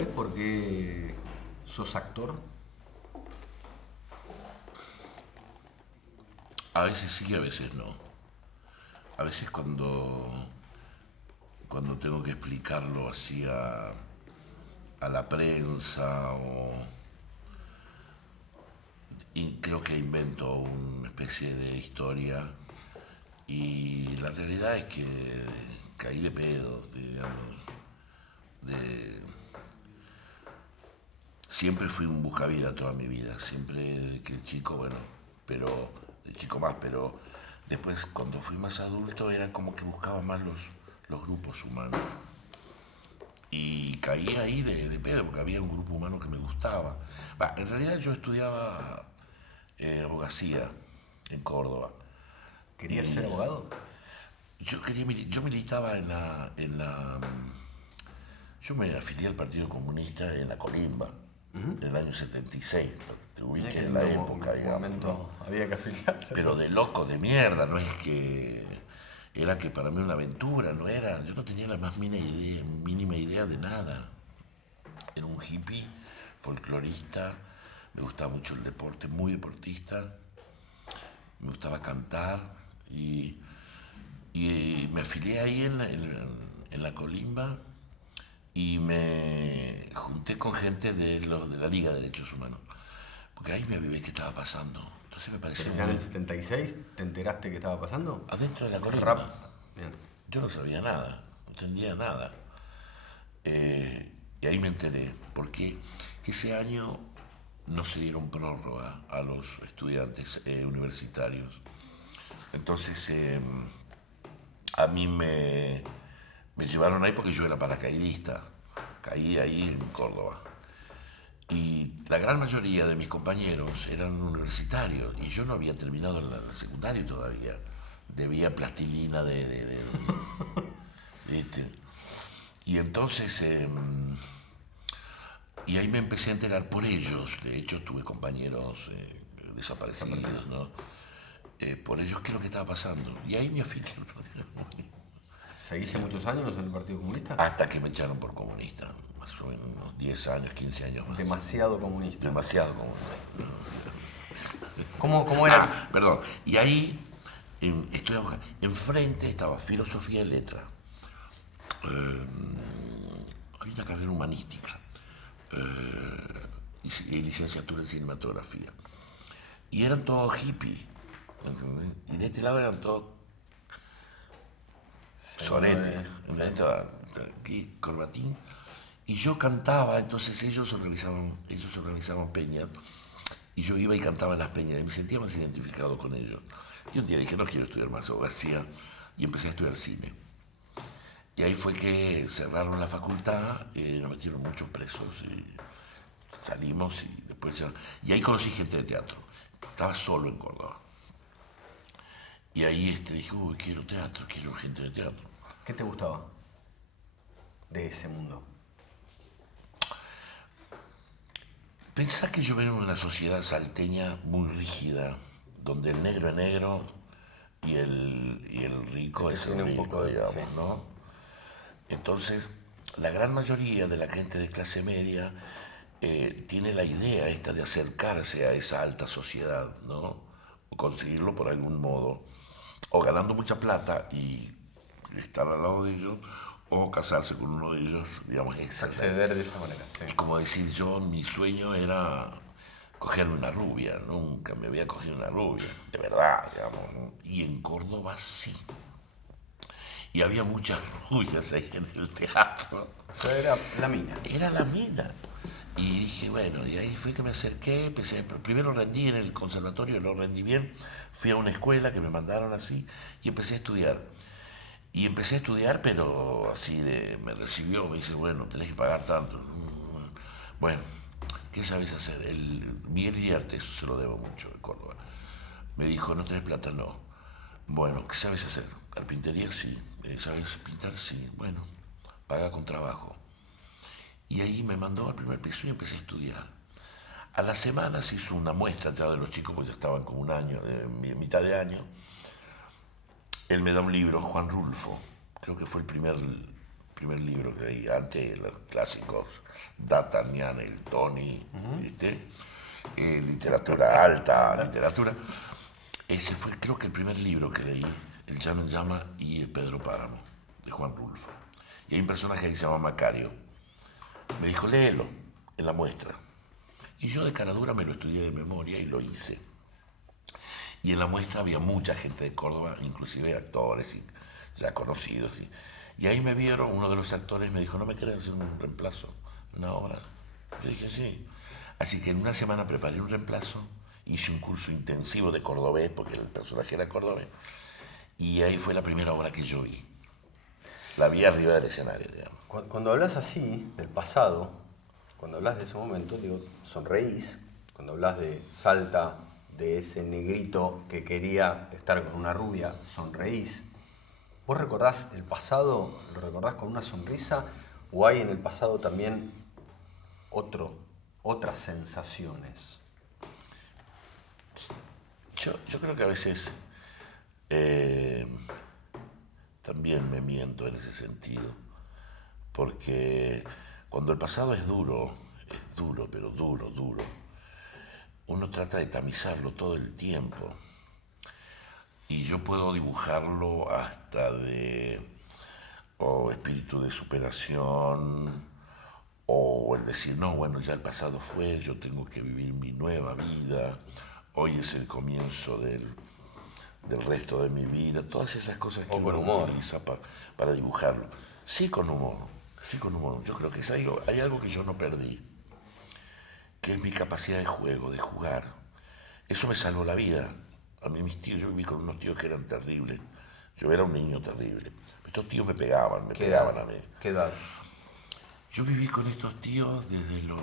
¿Sabés por qué sos actor? A veces sí, a veces no. A veces cuando tengo que explicarlo así a la prensa y creo que invento una especie de historia y la realidad es que caí de pedo, digamos, de, siempre fui un buscavida toda mi vida, siempre de que chico, bueno, pero de chico más, pero después cuando fui más adulto era como que buscaba más los grupos humanos. Y caí ahí de pedo porque había un grupo humano que me gustaba. En realidad yo estudiaba abogacía en Córdoba. ¿Querías Y ser abogado? yo militaba yo me afilié al Partido Comunista en la Colimba, en el año 76, para que te Mirá ubiques qué en la lindo época, digamos, momento ¿no? había que afiliarse. Pero de loco, de mierda, no es que era que para mí una aventura, no era, yo no tenía la más mínima idea de nada. Era un hippie, folclorista, me gustaba mucho el deporte, muy deportista, me gustaba cantar y, y me afilié ahí en la Colimba y me junté con gente de la Liga de Derechos Humanos, porque ahí me avivé qué estaba pasando. Entonces me pareció Pero ya en muy... el 76 te enteraste qué estaba pasando. Adentro de la Rap. Colimba, Bien. yo no sabía nada, no entendía nada. Y ahí me enteré, porque ese año no se dieron prórroga a los estudiantes universitarios. Entonces a mí me llevaron ahí porque yo era paracaidista. Caí ahí en Córdoba. Y la gran mayoría de mis compañeros eran universitarios y yo no había terminado el secundario todavía. Debía plastilina ¿viste? Y entonces, y ahí me empecé a enterar por ellos. De hecho, tuve compañeros desaparecidos, ¿no? Por ellos, qué es lo que estaba pasando. Y ahí me afilié al Partido Comunista. ¿Seguiste muchos años en el Partido Comunista? Hasta que me echaron por comunista. Más o menos unos 10 años, 15 años más. Demasiado comunista. Demasiado comunista. ¿Cómo era? Perdón. Y ahí enfrente estaba filosofía y letra. Había una carrera humanística y licenciatura en cinematografía. Y eran todos hippies, ¿entendés? Y de este lado eran todos sorete, Sí. estaba aquí, corbatín. Y yo cantaba, entonces ellos organizaban peñas, y yo iba y cantaba en las peñas, y me sentía más identificado con ellos. Y un día dije, no quiero estudiar más abogacía, y empecé a estudiar cine. Y ahí fue que cerraron la facultad, nos metieron muchos presos, y salimos, y después ya... Y ahí conocí gente de teatro. Estaba solo en Córdoba. Y ahí dije, uy, quiero teatro, quiero gente de teatro. ¿Qué te gustaba de ese mundo? Pensá que yo vengo de una sociedad salteña muy rígida, donde el negro es negro y el rico es el Tiene un rico, poco de... digamos, sí. ¿no? Entonces, la gran mayoría de la gente de clase media tiene la idea esta de acercarse a esa alta sociedad, ¿no? O conseguirlo por algún modo, o ganando mucha plata y estar al lado de ellos, o casarse con uno de ellos, digamos, Acceder de esa manera. Sí. es como decir yo, mi sueño era cogerme una rubia, nunca me había cogido una rubia, de verdad, digamos, ¿no? Y en Córdoba sí. Y había muchas rubias ahí en el teatro. Eso era la mina. Era la mina. Y dije, bueno, y ahí fue que me acerqué, primero rendí en el conservatorio, lo rendí bien, fui a una escuela que me mandaron así y empecé a estudiar. Y empecé a estudiar, pero así me recibió, me dice, bueno, tenés que pagar tanto. Bueno, ¿qué sabes hacer? Miguel Iriarte, eso se lo debo mucho, en Córdoba. Me dijo, ¿no tenés plata? No. Bueno, ¿qué sabes hacer? Carpintería, sí. ¿Sabes pintar? Sí. Bueno, paga con trabajo. Y ahí me mandó al primer piso y empecé a estudiar. A la semana se hizo una muestra ya de los chicos, pues ya estaban como un año, mitad de año. Él me da un libro, Juan Rulfo, creo que fue el primer libro que leí, antes de los clásicos, D'Artagnan, el Tony, ¿viste? Literatura alta, literatura. Ese fue, creo que el primer libro que leí, El Llano en Llama y El Pedro Páramo, de Juan Rulfo. Y hay un personaje que se llama Macario. Me dijo, léelo en la muestra. Y yo de cara dura me lo estudié de memoria y lo hice. Y en la muestra había mucha gente de Córdoba, inclusive actores y ya conocidos. Y ahí me vieron, uno de los actores me dijo, ¿no me querés hacer un reemplazo? Una obra. Yo dije, sí. Así que en una semana preparé un reemplazo, hice un curso intensivo de cordobés, porque el personaje era cordobés, y ahí fue la primera obra que yo vi. La vi arriba del escenario, digamos. Cuando hablas así del pasado, cuando hablas de ese momento, digo, sonreís. Cuando hablas de Salta, de ese negrito que quería estar con una rubia, sonreís. ¿Vos recordás el pasado, lo recordás con una sonrisa o hay en el pasado también otras sensaciones? Yo creo que a veces también me miento en ese sentido, porque cuando el pasado es duro, pero duro, duro, uno trata de tamizarlo todo el tiempo. Y yo puedo dibujarlo hasta de espíritu de superación, o el decir, no, bueno, ya el pasado fue, yo tengo que vivir mi nueva vida, hoy es el comienzo del resto de mi vida, todas esas cosas que uno utiliza para dibujarlo. Sí con humor, sí con humor. Yo creo que hay algo que yo no perdí, que es mi capacidad de juego, de jugar. Eso me salvó la vida. A mí mis tíos, yo viví con unos tíos que eran terribles. Yo era un niño terrible. Estos tíos me pegaban a mí. ¿Qué edad? Yo viví con estos tíos desde los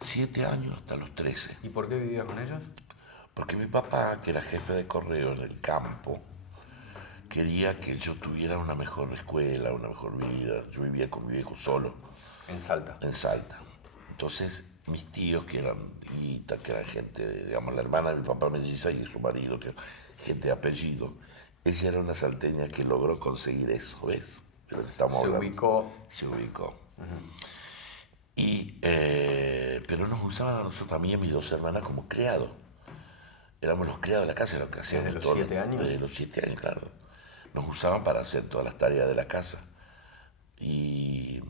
7 años hasta los 13. ¿Y por qué vivías con ellos? Porque mi papá, que era jefe de correo en el campo, quería que yo tuviera una mejor escuela, una mejor vida. Yo vivía con mi viejo solo. En Salta. En Salta. Entonces, mis tíos, que eran gente, digamos, la hermana de mi papá melliza y su marido, que era gente de apellido, ella era una salteña que logró conseguir eso, ¿ves? De lo que estamos hablando. Se ubicó. Pero nos usaban a nosotros también, mis dos hermanas, como criados. Éramos los criados de la casa, lo que hacíamos. ¿Desde los 7 años? Desde los 7 años, claro. Nos usaban para hacer todas las tareas de la casa. Y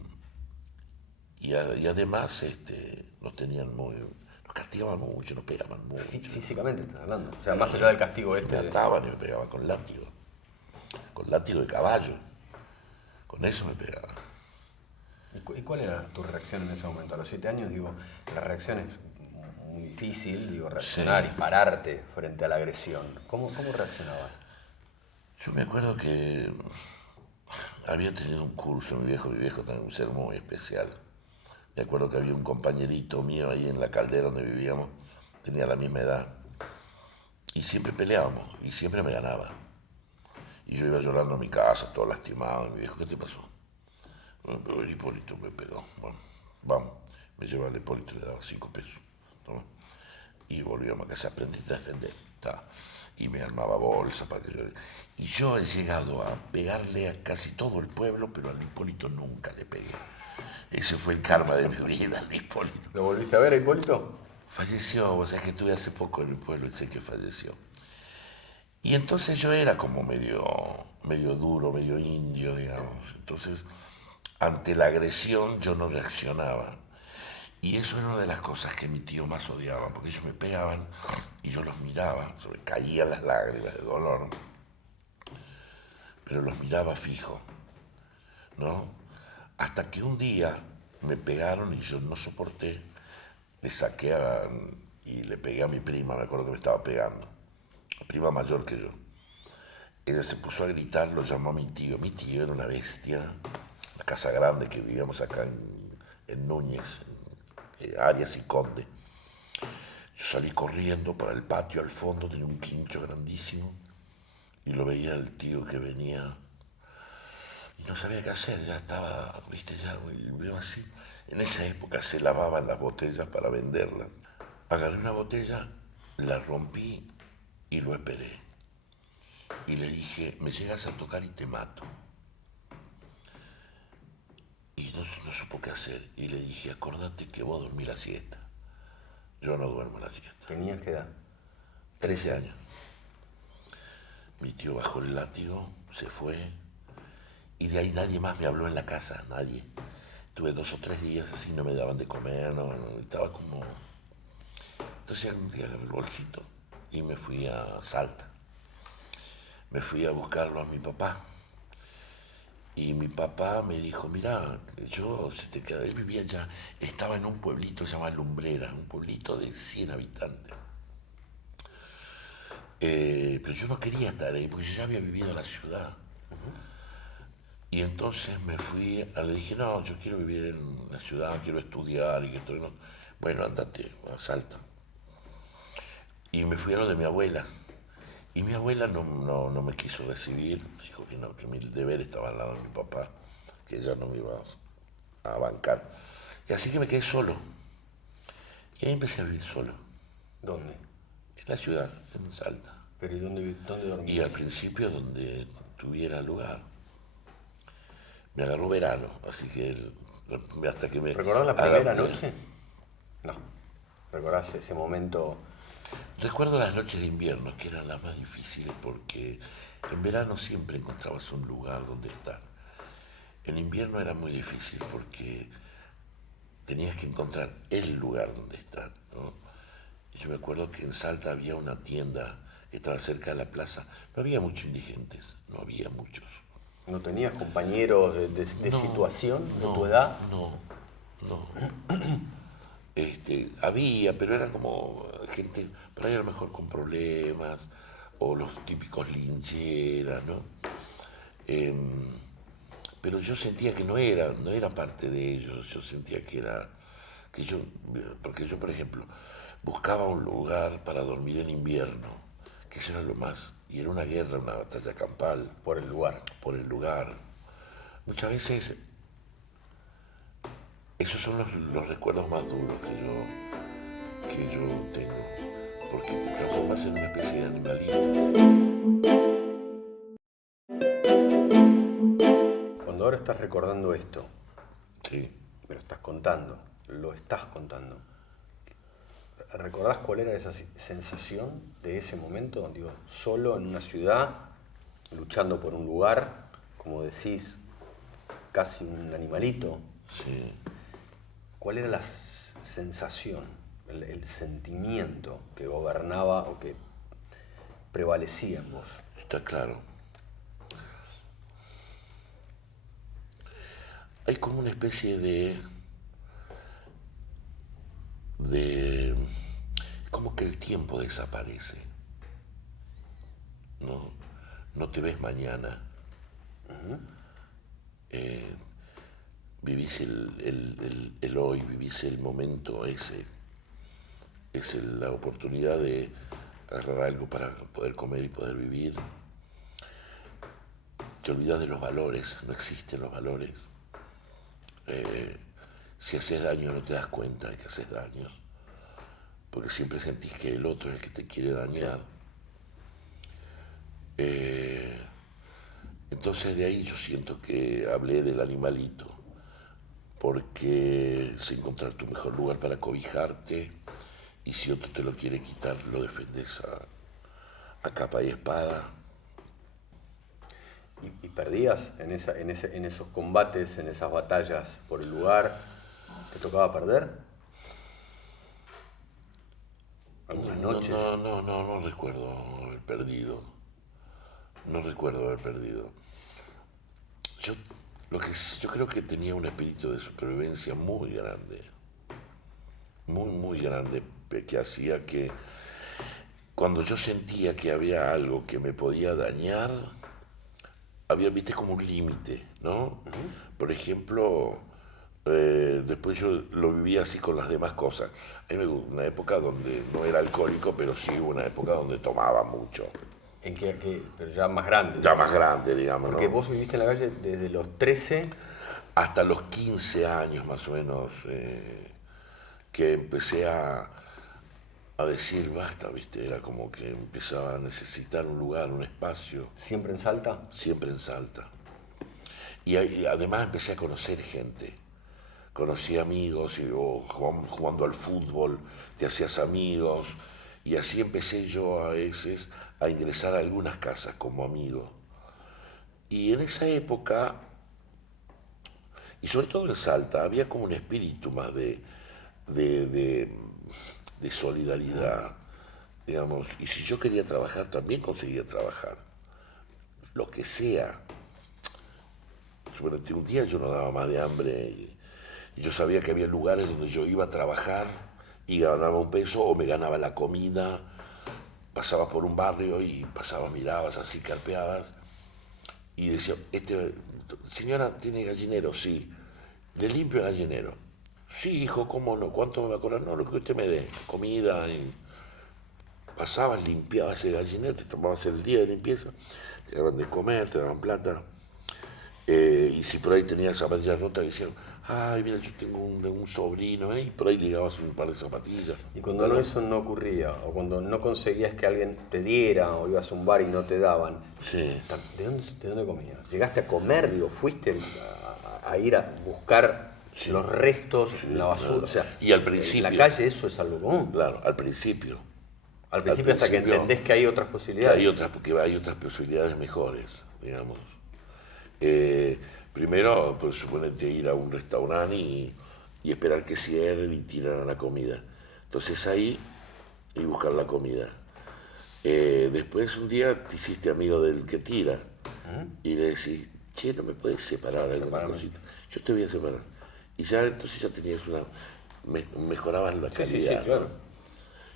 además nos castigaban mucho, nos pegaban mucho. Físicamente estás hablando. O sea, más allá del castigo Me ataban y me pegaban con látigo de caballo. Con eso me pegaban. ¿Y cuál era tu reacción en ese momento? A los 7 años, digo, la reacción es muy difícil, digo, reaccionar y pararte frente a la agresión. ¿Cómo reaccionabas? Yo me acuerdo que había tenido un curso, mi viejo también un ser muy especial. Me acuerdo que había un compañerito mío ahí en la caldera donde vivíamos, tenía la misma edad, y siempre peleábamos, y siempre me ganaba. Y yo iba llorando a mi casa, todo lastimado, y mi viejo, ¿qué te pasó? Pero el Hipólito me pegó. Bueno, vamos, me llevaba al Hipólito y le daba 5 pesos. ¿No? Y volvíamos a casa, aprendí a defender. ¿Tá? Y me armaba bolsa para que yo... Y yo he llegado a pegarle a casi todo el pueblo, pero al Hipólito nunca le pegué. Ese fue el karma de mi vida, el Hipólito. ¿Lo volviste a ver a Hipólito? Falleció, o sea que estuve hace poco en el pueblo y sé que falleció. Y entonces yo era como medio duro, medio indio, digamos. Entonces, ante la agresión yo no reaccionaba. Y eso era una de las cosas que mi tío más odiaba, porque ellos me pegaban y yo los miraba, se me caían las lágrimas de dolor, pero los miraba fijo, ¿no? Hasta que un día me pegaron y yo no soporté, le saqué y le pegué a mi prima, me acuerdo que me estaba pegando, prima mayor que yo. Ella se puso a gritar, lo llamó a mi tío. Mi tío era una bestia, una casa grande que vivíamos acá en Núñez, Arias y Conde. Yo salí corriendo para el patio al fondo, tenía un quincho grandísimo, y lo veía el tío que venía, y no sabía qué hacer, ya estaba, viste, ya veo así. En esa época se lavaban las botellas para venderlas. Agarré una botella, la rompí y lo esperé. Y le dije, me llegas a tocar y te mato. no supo qué hacer. Y le dije, acordate que vos dormís la siesta. Yo no duermo la siesta. ¿Tenías qué edad? 13 años. Mi tío bajó el látigo, se fue, y de ahí nadie más me habló en la casa, nadie. Tuve 2 o 3 días así, no me daban de comer, estaba como... Entonces un día agarré el bolsito y me fui a Salta. Me fui a buscarlo a mi papá. Y mi papá me dijo, mira, yo se te queda. Él vivía ya, estaba en un pueblito que se llama Lumbrera, un pueblito de 100 habitantes. Pero yo no quería estar ahí porque yo ya había vivido en la ciudad. Y entonces me fui, le dije, no, yo quiero vivir en la ciudad, quiero estudiar y que todo. No. Bueno, andate a Salta. Y me fui a lo de mi abuela. Y mi abuela no me quiso recibir, me dijo que no, que mi deber estaba al lado de mi papá, que ella no me iba a bancar. Y así que me quedé solo. Y ahí empecé a vivir solo. ¿Dónde? En la ciudad, en Salta. ¿Pero y dónde dormías? Y al principio donde tuviera lugar. Me agarró verano, así que hasta que me... ¿Recordás la primera noche? No. ¿Recordás ese momento? Recuerdo las noches de invierno, que eran las más difíciles, porque en verano siempre encontrabas un lugar donde estar. En invierno era muy difícil, porque tenías que encontrar el lugar donde estar, ¿no? Y yo me acuerdo que en Salta había una tienda que estaba cerca de la plaza. No había muchos indigentes, no había muchos. ¿No tenías compañeros de No, situación de no, tu edad? No. Había, pero era como gente, por ahí a lo mejor con problemas, o los típicos lincheras, ¿no? Pero yo sentía que no era parte de ellos, yo sentía porque yo, por ejemplo, buscaba un lugar para dormir en invierno, que eso era lo más, y era una guerra, una batalla campal. Por el lugar. Por el lugar. Muchas veces esos son los recuerdos más duros que yo tengo, porque te transformas en una especie de animalito. Cuando ahora estás recordando esto, Sí. me lo estás contando, ¿recordás cuál era esa sensación de ese momento? Digo, solo en una ciudad, luchando por un lugar, como decís, casi un animalito. Sí. ¿Cuál era la sensación, el sentimiento que gobernaba o que prevalecía en vos? Está claro. Hay como una especie como que el tiempo desaparece. No te ves mañana. Vivís el hoy, vivís el momento ese. Es la oportunidad de agarrar algo para poder comer y poder vivir. Te olvidas de los valores, no existen los valores. Si haces daño no te das cuenta de que haces daño, porque siempre sentís que el otro es el que te quiere dañar. Entonces de ahí yo siento que hablé del animalito, porque es encontrar tu mejor lugar para cobijarte, y si otro te lo quiere quitar, lo defendes a capa y espada. ¿Y perdías en esos combates, en esas batallas por el lugar? ¿Te tocaba perder? ¿Algunas noches? No recuerdo haber perdido. No recuerdo haber perdido. Yo creo que tenía un espíritu de supervivencia muy grande. Muy grande, que hacía que cuando yo sentía que había algo que me podía dañar, viste, como un límite, ¿no? Por ejemplo, después yo lo vivía así con las demás cosas. Hay una época donde no era alcohólico, pero sí hubo una época donde tomaba mucho. ¿En qué? Pero ya más grande. Ya más grande, digamos, Porque ¿no? vos viviste en la calle desde los 13... Hasta los 15 años más o menos, que empecé a decir basta, ¿viste? Era como que empezaba a necesitar un lugar, un espacio. ¿Siempre en Salta? Siempre en Salta. Y además empecé a conocer gente. conocí amigos, o jugando al fútbol, te hacías amigos, y así empecé yo a veces a ingresar a algunas casas como amigo. Y en esa época, y sobre todo en Salta, había como un espíritu más de, de, de solidaridad, digamos, y si yo quería trabajar, también conseguía trabajar, lo que sea. Durante un día yo no daba más de hambre y yo sabía que había lugares donde yo iba a trabajar y ganaba un peso o me ganaba la comida, pasaba por un barrio y pasabas, mirabas así, carpeabas y decía, señora, ¿tiene gallinero? Sí. ¿Le limpio el gallinero? Sí, hijo, ¿cómo no? ¿Cuánto me va a cobrar? No, lo que usted me dé, comida. Y pasabas, limpiabas el gallinero, te tomabas el día de limpieza, te daban de comer, te daban plata. Y si por ahí tenías zapatillas rotas, decían, ay, mira, yo tengo un sobrino, y por ahí ligabas un par de zapatillas. Y cuando no, eso no ocurría, o cuando no conseguías que alguien te diera, o ibas a un bar y no te daban, Sí. ¿de dónde comías? ¿Llegaste a comer? Digo, ¿fuiste a ir a buscar los restos en la basura? Claro. O sea, Y al principio. en la calle eso es algo común. Claro, al principio. Al principio hasta que entendés que hay otras Que posibilidades. hay otras posibilidades mejores, digamos. Primero, pues suponete ir a un restaurante y esperar que cierren y tirar la comida. Entonces ahí, y buscar la comida. Después un día te hiciste amigo del que tira y le decís, che, ¿no me puedes separar alguna cosita? Yo te voy a separar. Y ya entonces ya tenías mejorabas la calidad. Sí, claro. ¿no?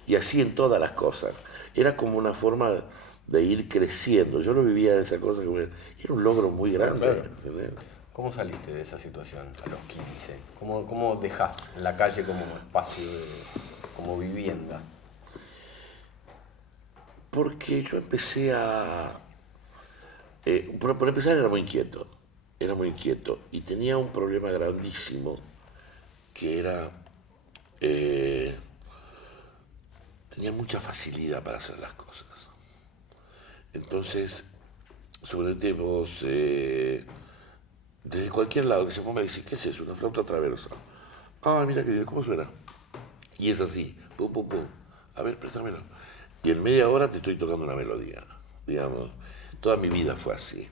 Y así en todas las cosas. Era como una forma de ir creciendo. Yo no vivía de esa cosa, era un logro muy grande. Claro. ¿Entendés? ¿Cómo saliste de esa situación a los 15? ¿Cómo dejás la calle como espacio, como vivienda? Porque yo empecé por empezar era muy inquieto y tenía un problema grandísimo que era, eh, tenía mucha facilidad para hacer las cosas. Entonces, sobre todo vos, desde cualquier lado que se ponga, me dice, ¿qué es eso? Una flauta traversa. Ah, mira qué bien, ¿cómo suena? Y es así, pum, pum, pum. A ver, préstamelo. Y en media hora te estoy tocando una melodía, digamos. Toda mi vida fue así.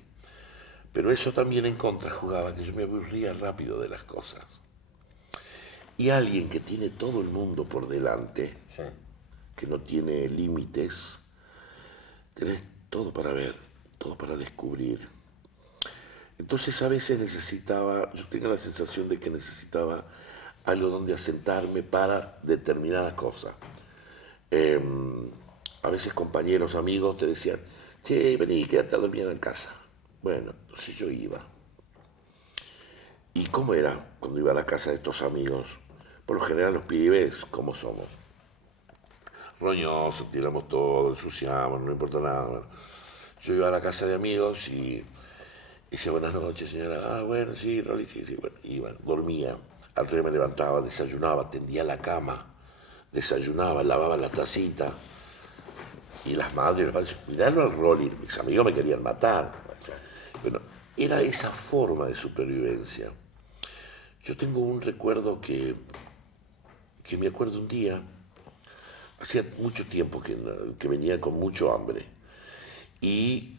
Pero eso también en contra jugaba, que yo me aburría rápido de las cosas. Y alguien que tiene todo el mundo por delante, Sí. que no tiene límites, tenés todo para ver, todo para descubrir. Entonces a veces yo tengo la sensación de que necesitaba algo donde asentarme para determinada cosa. A veces compañeros, amigos te decían, che, vení, quédate a dormir en casa. Bueno, entonces yo iba. ¿Y cómo era cuando iba a la casa de estos amigos? Por lo general los pibes, ¿cómo somos? Roñosos, tiramos todo, ensuciamos, no importa nada. Bueno, yo iba a la casa de amigos y decía, buenas noches, señora. Ah, bueno, sí, Rolly, sí. Bueno, iba, dormía. Al otro día me levantaba, desayunaba, tendía la cama, desayunaba, lavaba la tacita. Y las madres, los padres, miralo al Rolly, mis amigos me querían matar. Bueno, era esa forma de supervivencia. Yo tengo un recuerdo que me acuerdo un día, hacía mucho tiempo que venía con mucho hambre, y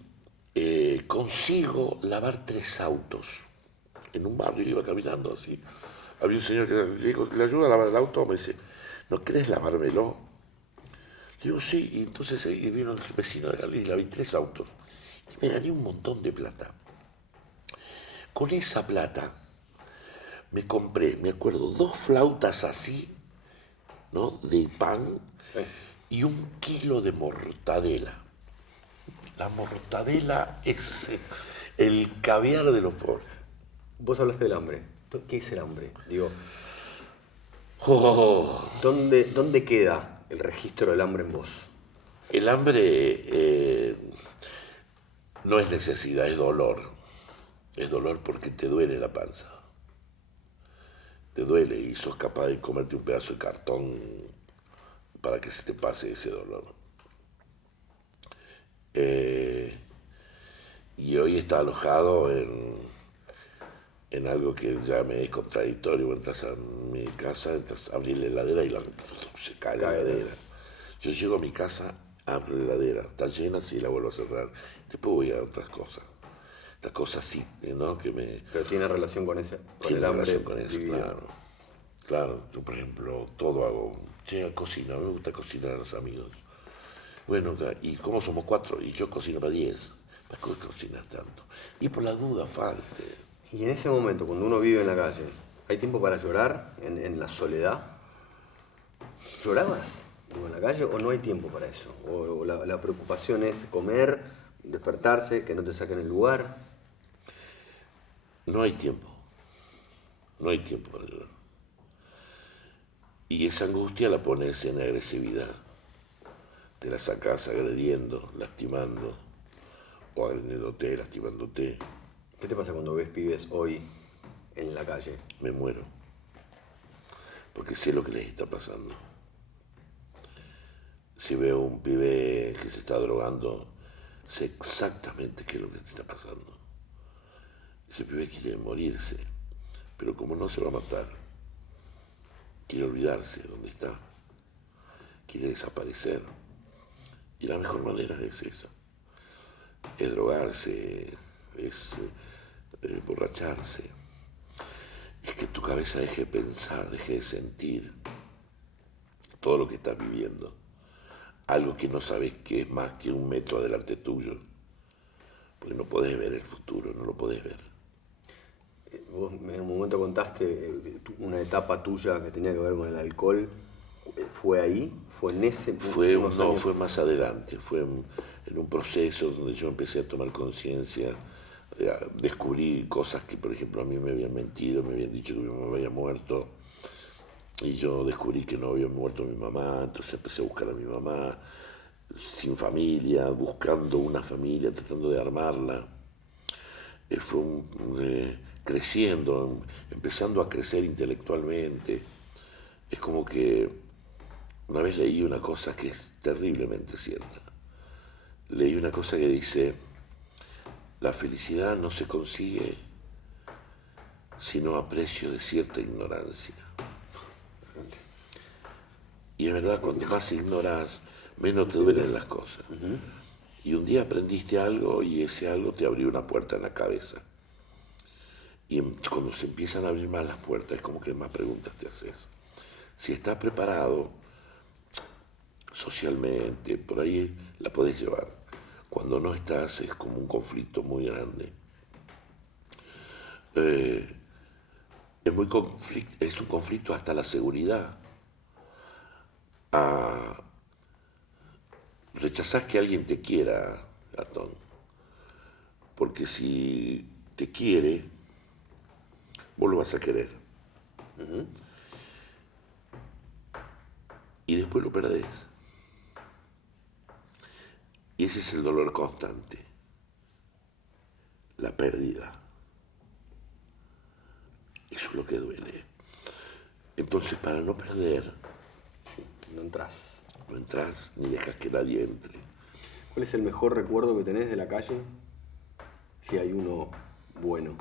consigo lavar 3 autos. En un barrio iba caminando así. Había un señor que le dijo, ¿le ayuda a lavar el auto? Me dice, ¿no querés lavármelo? Le digo, sí, y entonces ahí vino el vecino de Galilea y lavé 3 autos. Y me gané un montón de plata. Con esa plata me compré, me acuerdo, 2 flautas así, ¿no? De pan, Sí. y 1 kilo de mortadela. La mortadela es el caviar de los pobres. Vos hablaste del hambre. ¿Qué es el hambre? Digo, Oh, ¿dónde queda el registro del hambre en vos? el hambre no es necesidad, es dolor. Es dolor porque te duele la panza. Te duele y sos capaz de comerte un pedazo de cartón para que se te pase ese dolor. Y hoy está alojado en algo que ya me es contradictorio. Entras a mi casa, abrir la heladera y se cae la heladera. Yo llego a mi casa, abro la heladera, está llena, sí, la vuelvo a cerrar. Después voy a otras cosas. Estas cosas sí, ¿no? Que me... Pero tiene relación con ese, con Tiene el hambre relación con eso, vivido. claro. Claro, yo por ejemplo, todo hago. Che, cocino, me gusta cocinar a los amigos. Bueno, ¿y cómo somos 4? Y yo cocino para 10. ¿Para qué cocinas tanto? Y por la duda falte. Y en ese momento, cuando uno vive en la calle, ¿hay tiempo para llorar en la soledad? ¿Llorabas digo, en la calle o no hay tiempo para eso? ¿O la preocupación es comer, despertarse, que no te saquen el lugar? No hay tiempo. No hay tiempo para llorar. Y esa angustia la pones en agresividad. Te la sacás agrediendo, lastimando, o agrediéndote, lastimándote. ¿Qué te pasa cuando ves pibes hoy en la calle? Me muero. Porque sé lo que les está pasando. Si veo un pibe que se está drogando, sé exactamente qué es lo que te está pasando. Ese pibe quiere morirse, pero como no se va a matar, quiere olvidarse de dónde está, quiere desaparecer. Y la mejor manera es esa. Es drogarse, es emborracharse. Es que tu cabeza deje de pensar, deje de sentir todo lo que estás viviendo. Algo que no sabes que es más que 1 metro adelante tuyo. Porque no podés ver el futuro, no lo podés ver. Vos en un momento contaste una etapa tuya que tenía que ver con el alcohol. ¿Fue ahí? ¿Fue en ese punto? No, fue más adelante. Fue en un proceso donde yo empecé a tomar conciencia. Descubrí cosas que, por ejemplo, a mí me habían mentido, me habían dicho que mi mamá había muerto. Y yo descubrí que no había muerto mi mamá, entonces empecé a buscar a mi mamá, sin familia, buscando una familia, tratando de armarla. Fue creciendo, empezando a crecer intelectualmente. Es como que una vez leí una cosa que es terriblemente cierta. Leí una cosa que dice, la felicidad no se consigue sino a precio de cierta ignorancia. Y es verdad, cuanto más ignoras, menos te duelen las cosas. Y un día aprendiste algo y ese algo te abrió una puerta en la cabeza. Y cuando se empiezan a abrir más las puertas, es como que más preguntas te haces. Si estás preparado socialmente, por ahí la podés llevar. Cuando no estás, es como un conflicto muy grande. Es un conflicto hasta la seguridad. Rechazás que alguien te quiera, Gastón. Porque si te quiere, vos lo vas a querer. Y después lo perdés. Y ese es el dolor constante. La pérdida. Eso es lo que duele. Entonces, para no perder, Sí, no entras. no entras ni dejas que nadie entre. ¿Cuál es el mejor recuerdo que tenés de la calle? Si hay uno bueno.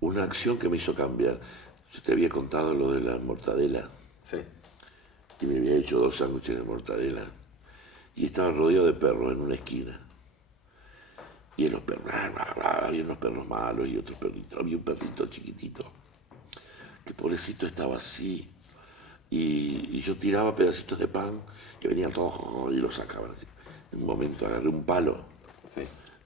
Una acción que me hizo cambiar. Yo te había contado lo de la mortadela. Sí. Y me había hecho 2 sándwiches de mortadela. Y estaba rodeado de perros en una esquina. Y en los perros, había unos perros malos y otros perritos. Había un perrito chiquitito, que pobrecito estaba así. Y yo tiraba pedacitos de pan y venían todos y los sacaban así. En un momento agarré un palo, Sí.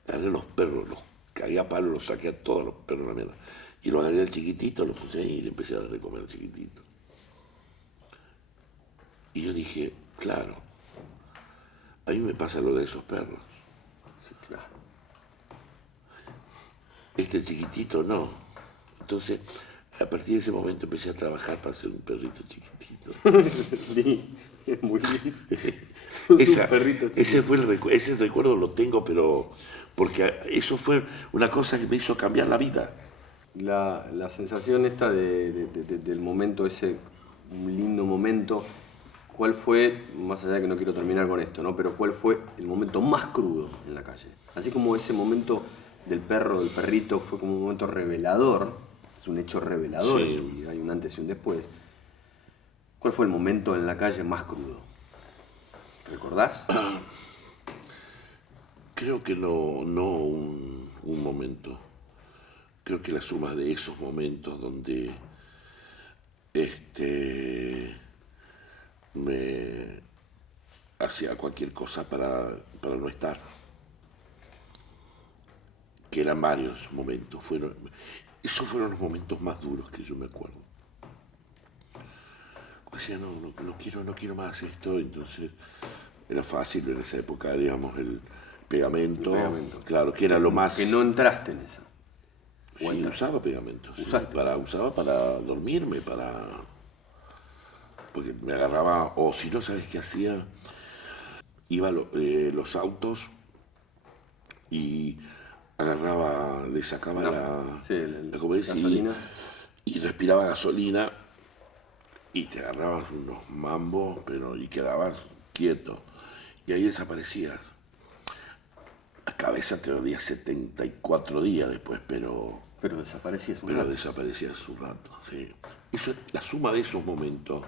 agarré los perros, los cagué a palo, los saqué a todos los perros a la mierda. Y lo agarré al chiquitito, lo puse ahí y le empecé a dar de comer al chiquitito. Y yo dije, claro, a mí me pasa lo de esos perros. Sí, claro. Este chiquitito no. Entonces, a partir de ese momento empecé a trabajar para ser un perrito chiquitito. Sí, es muy bien. Un perrito chiquitito. Ese recuerdo lo tengo, pero porque eso fue una cosa que me hizo cambiar la vida. La sensación esta del momento ese, un lindo momento, ¿cuál fue, más allá de que no quiero terminar con esto, ¿no? Pero cuál fue el momento más crudo en la calle? Así como ese momento del perro, del perrito, fue como un momento revelador, es un hecho revelador, Sí. y hay un antes y un después. ¿Cuál fue el momento en la calle más crudo? ¿Recordás? Creo que no un momento. Creo que la suma de esos momentos donde me hacía cualquier cosa para no estar. Que eran varios momentos. Esos fueron los momentos más duros que yo me acuerdo. Decía, no quiero más esto, entonces era fácil en esa época, digamos, el pegamento, claro, que era lo más... Que no entraste en esa. Sí, usaba pegamento, sí, ¿Usaste? usaba para dormirme, porque me agarraba, o si no, ¿sabes qué hacía? Iba a los autos y agarraba, le sacaba ¿cómo es? gasolina. Y respiraba gasolina y te agarrabas unos mambos, y quedabas quieto. Y ahí desaparecías. La cabeza te dolía 74 días después, pero desaparecías un rato. desaparecías un rato, sí. Eso es la suma de esos momentos.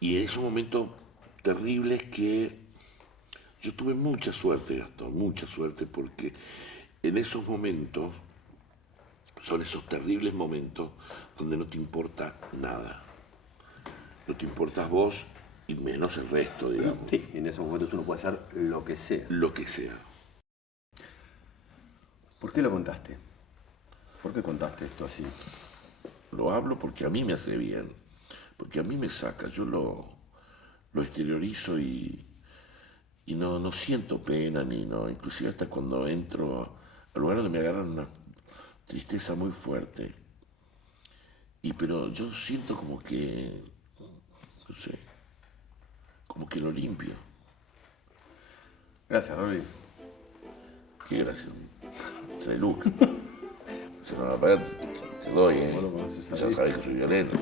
Y esos momentos terribles que yo tuve mucha suerte, Gastón, mucha suerte, porque en esos momentos son esos terribles momentos donde no te importa nada. No te importas vos y menos el resto, digamos. Sí, en esos momentos uno puede hacer lo que sea. Lo que sea. ¿Por qué lo contaste? ¿Por qué contaste esto así? Lo hablo porque a mí me hace bien, porque a mí me saca, yo lo exteriorizo y no siento pena, inclusive hasta cuando entro al lugar donde me agarran una tristeza muy fuerte. Pero yo siento como que, no sé, como que lo limpio. Gracias, Rolly. Qué gracias. Trae lucas. Si no la pagas, te doy, ¿eh? Vos lo conoces a Ya él. sabes que soy violento.